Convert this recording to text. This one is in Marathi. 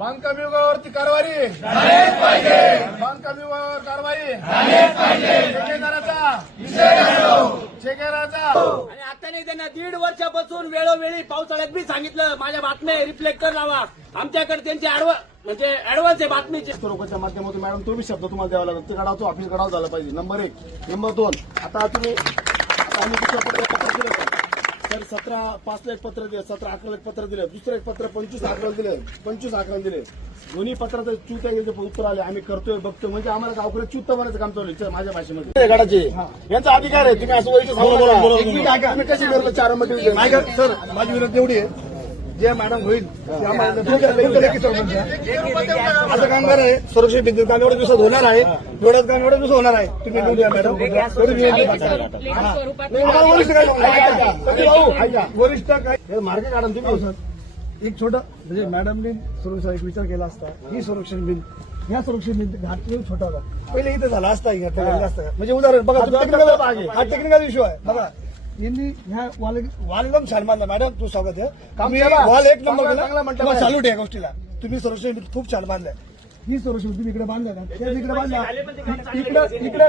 बांधकाम विभागावरती कारवाई बांधकाम विभागावर कारवाई ठेकेदाराचा आणि आता नाही त्यांना 1.5 वर्षापासून वेळोवेळी पावसाळ्यात बी सांगितलं माझ्या बातम्या रिफ्लेक्टर लावा आमच्याकडे त्यांची ऍडव्हान्स आहे बातमीची. लोकांच्या माध्यमातून मॅडम तो बी शब्द तुम्हाला द्यावा लागतो ते काढावतो ऑफिस काढावं झालं पाहिजे. नंबर 1. नंबर 2, आता आम्ही दुसरं पत्र दिलं तर 17/5 एक पत्र दिलं, 17/11 एक पत्र दिलं, दुसरं एक पत्र 25/11 दिलं, 25/11 दिले. दोन्ही पत्राचं चूत उत्तर आले. आम्ही करतोय बघतोय म्हणजे आम्हाला गावकडे चूत बनायचं काम चालू आहे माझ्या भाषेमध्ये. गाडाचे यांचा अधिकार आहे. तुम्ही असं वैशिष्ट्य तुम्ही कशी करलं 4 मध्ये सर माझी विनंती एवढी आहे जे मॅडम होईल असं कामगार आहे सुरक्षित बिंदू काम एवढ्या दिवसात होणार आहे एवढ्याच काम एवढ्या दिवस होणार आहे. तुम्ही लिहून द्या मॅडम. वरिष्ठ काय मार्ग काढा तुम्ही. एक छोटा म्हणजे मॅडमने सुरक्षा एक विचार केला असता ही संरक्षण बिंदू ह्या सुरक्षित बिंदू घाट छोटा होता पहिले इथे झाला असता म्हणजे उदाहरण बघा हा टेक्निकल इश्यू आहे. बघा यांनी ह्या वाल एकदम छान बांधला. मॅडम तू स्वागत आहे. वाल एक नंबर केला चालू ठेवा गोष्टीला. तुम्ही संरक्षण खूप छान बांधलाय. ही संरक्षण तुम्ही इकडे बांधलाय ना इकडे बांधला इकडे